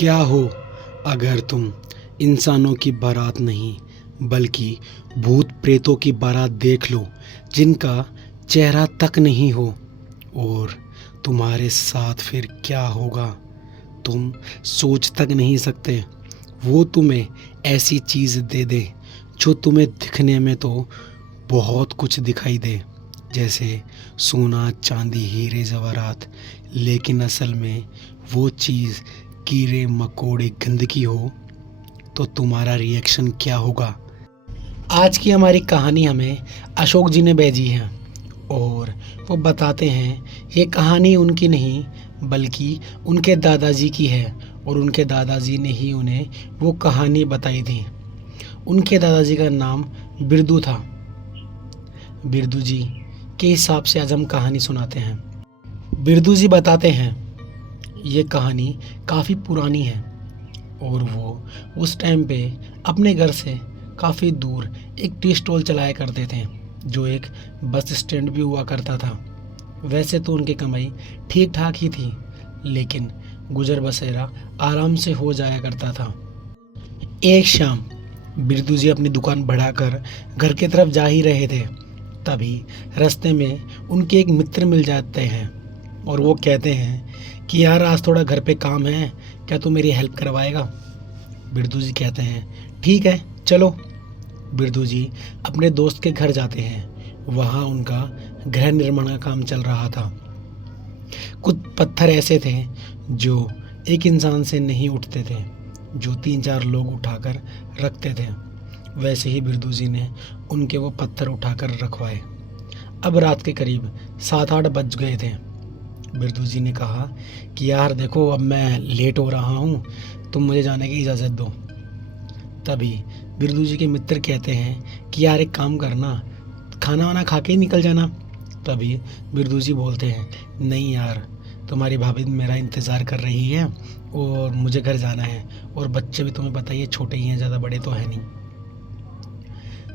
क्या हो अगर तुम इंसानों की बारात नहीं बल्कि भूत प्रेतों की बारात देख लो, जिनका चेहरा तक नहीं हो। और तुम्हारे साथ फिर क्या होगा तुम सोच तक नहीं सकते। वो तुम्हें ऐसी चीज़ दे दे जो तुम्हें दिखने में तो बहुत कुछ दिखाई दे, जैसे सोना चांदी हीरे जवाहरात, लेकिन असल में वो चीज़ कीड़े मकोड़े गंदगी हो, तो तुम्हारा रिएक्शन क्या होगा। आज की हमारी कहानी हमें अशोक जी ने भेजी है और वो बताते हैं ये कहानी उनकी नहीं बल्कि उनके दादाजी की है। और उनके दादाजी ने ही उन्हें वो कहानी बताई थी। उनके दादाजी का नाम बिरदू था। बिरदू जी के हिसाब से आज हम कहानी सुनाते हैं। बिरदू जी बताते हैं ये कहानी काफ़ी पुरानी है और वो उस टाइम पे अपने घर से काफ़ी दूर एक टी स्टॉल चलाया करते थे, जो एक बस स्टैंड भी हुआ करता था। वैसे तो उनकी कमाई ठीक ठाक ही थी, लेकिन गुजर बसेरा आराम से हो जाया करता था। एक शाम बिरदू जी अपनी दुकान बढ़ाकर घर की तरफ जा ही रहे थे, तभी रास्ते में उनके एक मित्र मिल जाते हैं और वो कहते हैं कि यार आज थोड़ा घर पे काम है, क्या तू मेरी हेल्प करवाएगा। बिरदू जी कहते हैं ठीक है चलो। बिरदू जी अपने दोस्त के घर जाते हैं। वहाँ उनका गृह निर्माण का काम चल रहा था। कुछ पत्थर ऐसे थे जो एक इंसान से नहीं उठते थे, जो 3-4 लोग उठाकर रखते थे। वैसे ही बिरदू जी ने उनके वो पत्थर उठाकर रखवाए। अब रात के करीब 7-8 बज गए थे। बिरदू जी ने कहा कि यार देखो अब मैं लेट हो रहा हूँ, तुम मुझे जाने की इजाज़त दो। तभी बिरदू जी के मित्र कहते हैं कि यार एक काम करना, खाना वाना खा के ही निकल जाना। तभी बिरदू जी बोलते हैं नहीं यार, तुम्हारी भाभी मेरा इंतज़ार कर रही है और मुझे घर जाना है, और बच्चे भी तुम्हें पता ही है छोटे ही हैं, ज़्यादा बड़े तो है नहीं।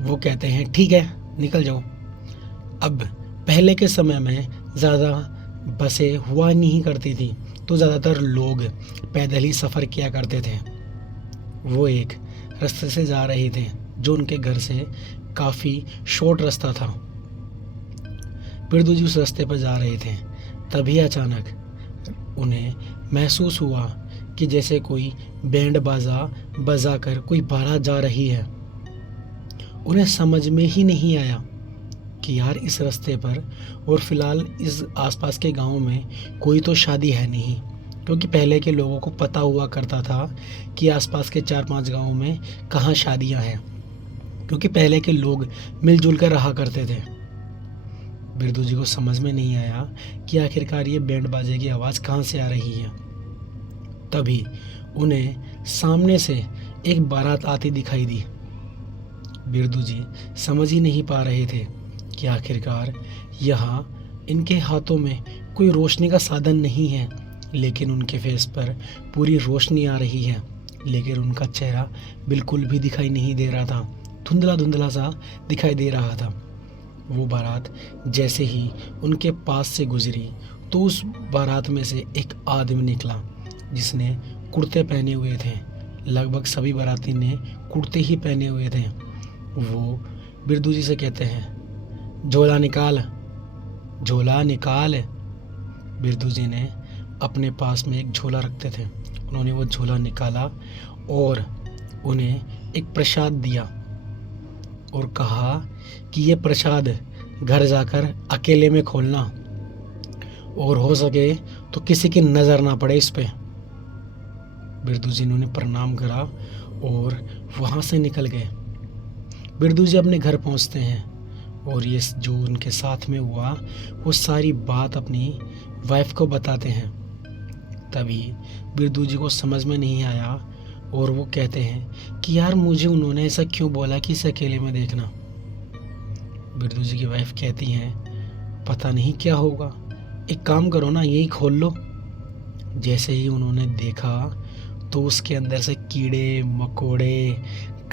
वो कहते हैं ठीक है निकल जाओ। अब पहले के समय में ज़्यादा बसें हुआ नहीं करती थी, तो ज़्यादातर लोग पैदल ही सफ़र किया करते थे। वो एक रास्ते से जा रहे थे जो उनके घर से काफ़ी शॉर्ट रास्ता था। बिरदू जी उस रास्ते पर जा रहे थे, तभी अचानक उन्हें महसूस हुआ कि जैसे कोई बैंड बाजा बजा कर कोई बारात जा रही है। उन्हें समझ में ही नहीं आया कि यार इस रास्ते पर और फिलहाल इस आसपास के गांव में कोई तो शादी है नहीं, क्योंकि पहले के लोगों को पता हुआ करता था कि आसपास के 4-5 गांवों में कहाँ शादियां हैं, क्योंकि पहले के लोग मिलजुल कर रहा करते थे। बिरदू जी को समझ में नहीं आया कि आखिरकार ये बैंड बाजे की आवाज़ कहाँ से आ रही है। तभी उन्हें सामने से एक बारात आती दिखाई दी। बिरदू जी समझ ही नहीं पा रहे थे कि आखिरकार यहाँ इनके हाथों में कोई रोशनी का साधन नहीं है, लेकिन उनके फेस पर पूरी रोशनी आ रही है, लेकिन उनका चेहरा बिल्कुल भी दिखाई नहीं दे रहा था, धुंधला धुंधला सा दिखाई दे रहा था। वो बारात जैसे ही उनके पास से गुजरी तो उस बारात में से एक आदमी निकला जिसने कुर्ते पहने हुए थे। लगभग सभी बाराती ने कुर्ते ही पहने हुए थे। वो बिरदू जी से कहते हैं झोला निकाल, झोला निकाल। बिरदू जी ने अपने पास में एक झोला रखते थे, उन्होंने वो झोला निकाला और उन्हें एक प्रसाद दिया और कहा कि ये प्रसाद घर जाकर अकेले में खोलना और हो सके तो किसी की नज़र ना पड़े इस पे। बिरदू जी ने उन्हें प्रणाम करा और वहाँ से निकल गए। बिरदू जी अपने घर पहुँचते हैं और ये जो उनके साथ में हुआ वो सारी बात अपनी वाइफ को बताते हैं। तभी बिरदू जी को समझ में नहीं आया और वो कहते हैं कि यार मुझे उन्होंने ऐसा क्यों बोला कि इसे अकेले में देखना। बिरदू जी की वाइफ कहती हैं पता नहीं क्या होगा, एक काम करो ना यही खोल लो। जैसे ही उन्होंने देखा तो उसके अंदर से कीड़े मकोड़े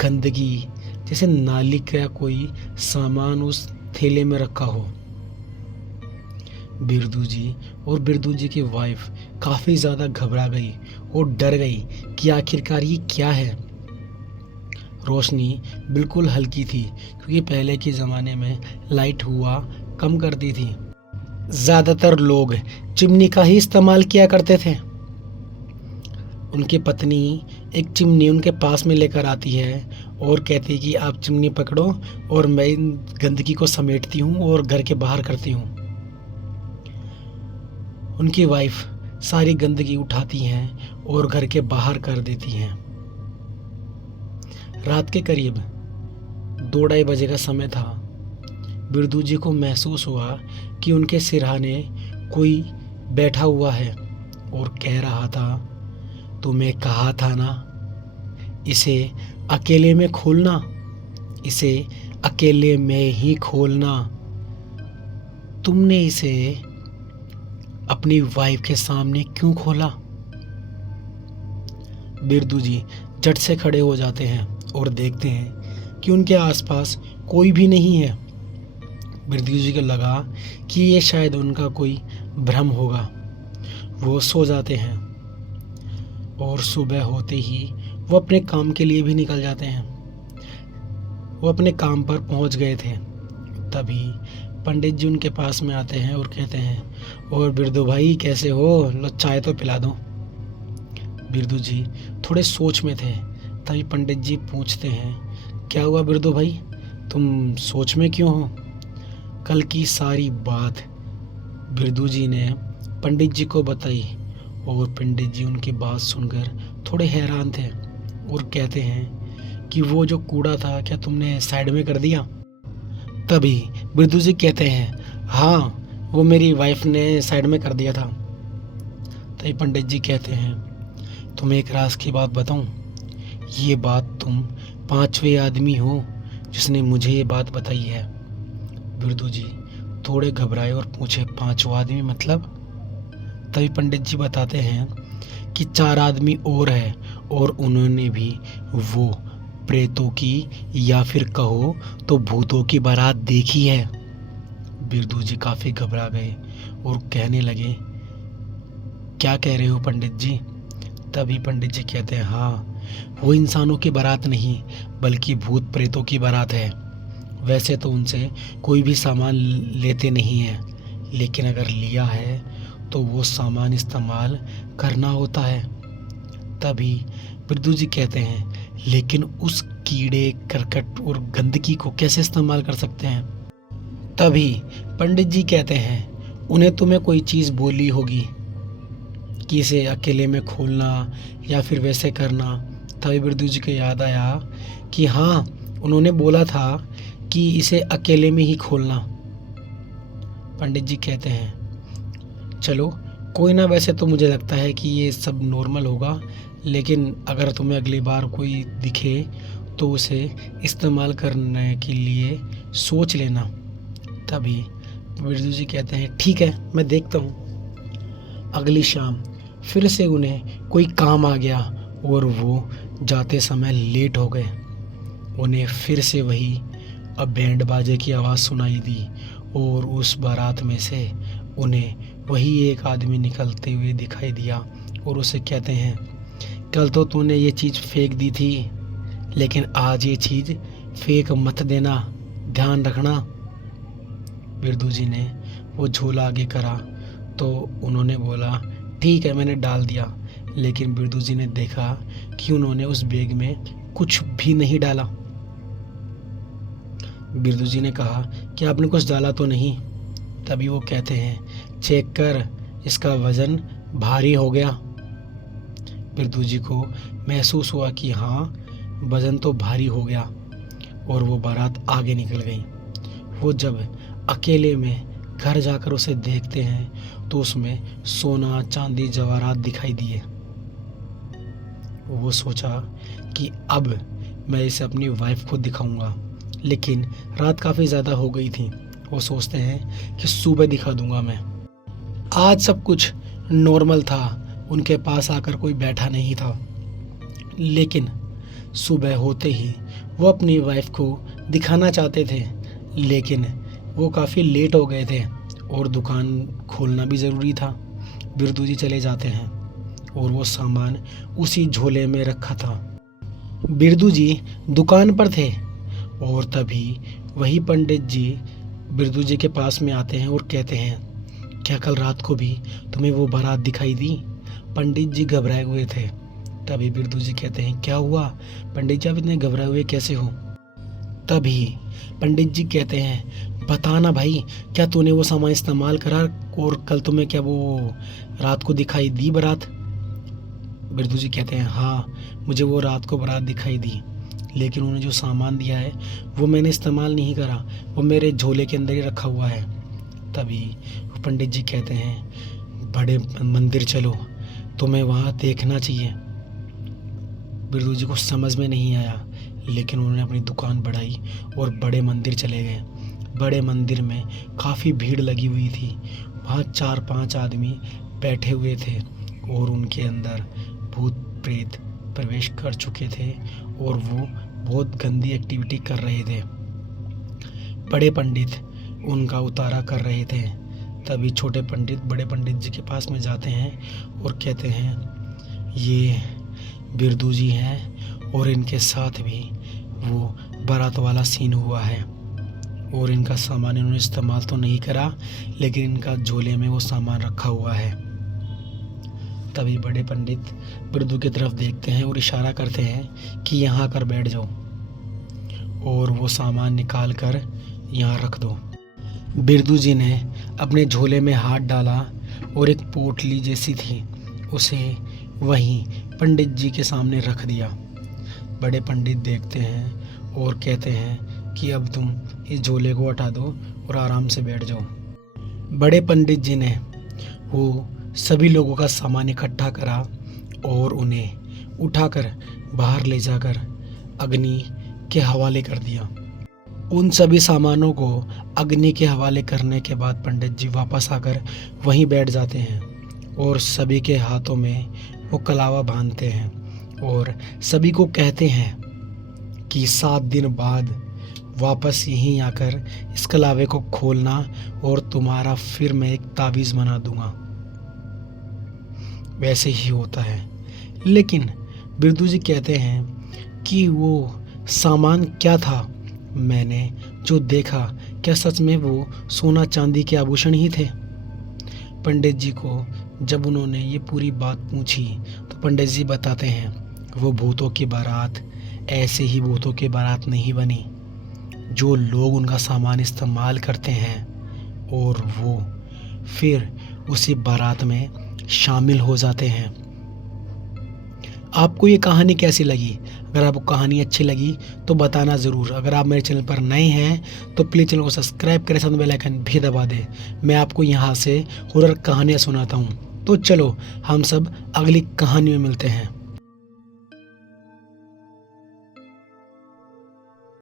गंदगी, जैसे नाली का कोई सामान उस थैले में रखा हो। बिरदू जी और बिरदू जी की वाइफ काफ़ी ज़्यादा घबरा गई और डर गई कि आखिरकार ये क्या है। रोशनी बिल्कुल हल्की थी क्योंकि पहले के ज़माने में लाइट हुआ कम कर दी थी। ज़्यादातर लोग चिमनी का ही इस्तेमाल किया करते थे। उनकी पत्नी एक चिमनी उनके पास में लेकर आती है और कहती है कि आप चिमनी पकड़ो और मैं इन गंदगी को समेटती हूँ और घर के बाहर करती हूँ। उनकी वाइफ सारी गंदगी उठाती हैं और घर के बाहर कर देती हैं। रात के करीब 2-2:30 बजे का समय था। बिरदू जी को महसूस हुआ कि उनके सिरहाने कोई बैठा हुआ है और कह रहा था, तुम्हें कहा था ना इसे अकेले में खोलना, इसे अकेले में ही खोलना। तुमने इसे अपनी वाइफ के सामने क्यों खोला? बिरदू जी झट से खड़े हो जाते हैं और देखते हैं कि उनके आसपास कोई भी नहीं है। बिरदू जी को लगा कि ये शायद उनका कोई भ्रम होगा। वो सो जाते हैं और सुबह होते ही वो अपने काम के लिए भी निकल जाते हैं। वो अपने काम पर पहुंच गए थे। तभी पंडित जी उनके पास में आते हैं और कहते हैं, और बिरदू भाई कैसे हो, लो चाय तो पिला दो। बिरदू जी थोड़े सोच में थे। तभी पंडित जी पूछते हैं, क्या हुआ बिरदू भाई, तुम सोच में क्यों हो? कल की सारी बात बिरदू जी ने पंडित जी को बताई और पंडित जी उनकी बात सुनकर थोड़े हैरान थे और कहते हैं कि वो जो कूड़ा था क्या तुमने साइड में कर दिया? तभी बिरदू जी कहते हैं, हाँ वो मेरी वाइफ ने साइड में कर दिया था। तभी पंडित जी कहते हैं, तुम्हें एक राज की बात बताऊं? ये बात तुम 5वें आदमी हो जिसने मुझे ये बात बताई है। बिरदू जी थोड़े घबराए और पूछे, 5वां आदमी मतलब? तभी पंडित जी बताते हैं कि 4 आदमी और है और उन्होंने भी वो प्रेतों की या फिर कहो तो भूतों की बारात देखी है। बिरदू जी काफ़ी घबरा गए और कहने लगे, क्या कह रहे हो पंडित जी? तभी पंडित जी कहते हैं, हाँ वो इंसानों की बारात नहीं बल्कि भूत प्रेतों की बारात है। वैसे तो उनसे कोई भी सामान लेते नहीं है, लेकिन अगर लिया है तो वो सामान इस्तेमाल करना होता है। तभी बिरदू जी कहते हैं, लेकिन उस कीड़े करकट और गंदगी को कैसे इस्तेमाल कर सकते हैं? तभी पंडित जी कहते हैं, उन्हें तुम्हें कोई चीज़ बोली होगी कि इसे अकेले में खोलना या फिर वैसे करना। तभी बिरदू जी को याद आया कि हाँ उन्होंने बोला था कि इसे अकेले में ही खोलना। पंडित जी कहते हैं, चलो कोई ना, वैसे तो मुझे लगता है कि ये सब नॉर्मल होगा, लेकिन अगर तुम्हें अगली बार कोई दिखे तो उसे इस्तेमाल करने के लिए सोच लेना। तभी बिरजू जी कहते हैं, ठीक है मैं देखता हूँ। अगली शाम फिर से उन्हें कोई काम आ गया और वो जाते समय लेट हो गए। उन्हें फिर से वही अब बैंड बाजे की आवाज़ सुनाई दी और उस बारात में से उन्हें वही एक आदमी निकलते हुए दिखाई दिया और उसे कहते हैं, कल तो तूने ये चीज़ फेंक दी थी, लेकिन आज ये चीज़ फेंक मत देना, ध्यान रखना। बिरदू जी ने वो झोला आगे करा तो उन्होंने बोला, ठीक है मैंने डाल दिया। लेकिन बिरदू जी ने देखा कि उन्होंने उस बैग में कुछ भी नहीं डाला। बिरदू जी ने कहा कि आपने कुछ डाला तो नहीं? तभी वो कहते हैं, चेक कर, इसका वज़न भारी हो गया। बिरदू जी को महसूस हुआ कि हाँ वज़न तो भारी हो गया और वो बारात आगे निकल गई। वो जब अकेले में घर जाकर उसे देखते हैं तो उसमें सोना चांदी जवाहरात दिखाई दिए। वो सोचा कि अब मैं इसे अपनी वाइफ को दिखाऊंगा, लेकिन रात काफ़ी ज़्यादा हो गई थी। वो सोचते हैं कि सुबह दिखा दूंगा मैं। आज सब कुछ नॉर्मल था, उनके पास आकर कोई बैठा नहीं था, लेकिन सुबह होते ही वो अपनी वाइफ को दिखाना चाहते थे, लेकिन वो काफ़ी लेट हो गए थे और दुकान खोलना भी ज़रूरी था। बिरदू जी चले जाते हैं और वो सामान उसी झोले में रखा था। बिरदू जी दुकान पर थे और तभी वही पंडित जी बिरदू जी के पास में आते हैं और कहते हैं, क्या कल रात को भी तुम्हें वो बारात दिखाई दी? पंडित जी घबराए हुए थे। तभी बिरदू जी कहते हैं, क्या हुआ पंडित जी, आप इतने घबराए हुए कैसे हो? तभी पंडित जी कहते हैं, बता ना भाई, क्या तूने वो सामान इस्तेमाल करा और कल तुम्हें क्या वो रात को दिखाई दी बारात? बिरदू जी कहते हैं, हाँ मुझे वो रात को बारात दिखाई दी, लेकिन उन्होंने जो सामान दिया है वो मैंने इस्तेमाल नहीं करा, वो मेरे झोले के अंदर ही रखा हुआ है। तभी पंडित जी कहते हैं, बड़े मंदिर चलो, तुम्हें वहाँ देखना चाहिए। बिरदू जी को समझ में नहीं आया, लेकिन उन्होंने अपनी दुकान बढ़ाई और बड़े मंदिर चले गए। बड़े मंदिर में काफ़ी भीड़ लगी हुई थी। वहाँ 4-5 आदमी बैठे हुए थे और उनके अंदर भूत प्रेत प्रवेश कर चुके थे और वो बहुत गंदी एक्टिविटी कर रहे थे। बड़े पंडित उनका उतारा कर रहे थे। तभी छोटे पंडित बड़े पंडित जी के पास में जाते हैं और कहते हैं, ये बिरदू जी हैं और इनके साथ भी वो बारात वाला सीन हुआ है और इनका सामान इन्होंने इस्तेमाल तो नहीं करा, लेकिन इनका झोले में वो सामान रखा हुआ है। तभी बड़े पंडित बिरदू की तरफ देखते हैं और इशारा करते हैं कि यहाँ कर बैठ जाओ और वो सामान निकाल कर यहाँ रख दो। बिरदू जी ने अपने झोले में हाथ डाला और एक पोटली जैसी थी उसे वहीं पंडित जी के सामने रख दिया। बड़े पंडित देखते हैं और कहते हैं कि अब तुम इस झोले को हटा दो और आराम से बैठ जाओ। बड़े पंडित जी ने वो सभी लोगों का सामान इकट्ठा करा और उन्हें उठाकर बाहर ले जाकर अग्नि के हवाले कर दिया। उन सभी सामानों को अग्नि के हवाले करने के बाद पंडित जी वापस आकर वहीं बैठ जाते हैं और सभी के हाथों में वो कलावा बांधते हैं और सभी को कहते हैं कि 7 दिन बाद वापस यहीं आकर इस कलावे को खोलना और तुम्हारा फिर मैं एक ताबीज़ बना दूंगा। वैसे ही होता है, लेकिन बिरदू जी कहते हैं कि वो सामान क्या था, मैंने जो देखा क्या सच में वो सोना चांदी के आभूषण ही थे? पंडित जी को जब उन्होंने ये पूरी बात पूछी तो पंडित जी बताते हैं, वो भूतों की बारात ऐसे ही भूतों की बारात नहीं बनी। जो लोग उनका सामान इस्तेमाल करते हैं और वो फिर उसी बारात में शामिल हो जाते हैं। आपको ये कहानी कैसी लगी? अगर आपको कहानी अच्छी लगी तो बताना ज़रूर। अगर आप मेरे चैनल पर नए हैं तो प्लीज़ चैनल को सब्सक्राइब करें, साथ में बेल आइकन भी दबा दें। मैं आपको यहाँ से हॉरर कहानियाँ सुनाता हूँ। तो चलो हम सब अगली कहानी में मिलते हैं।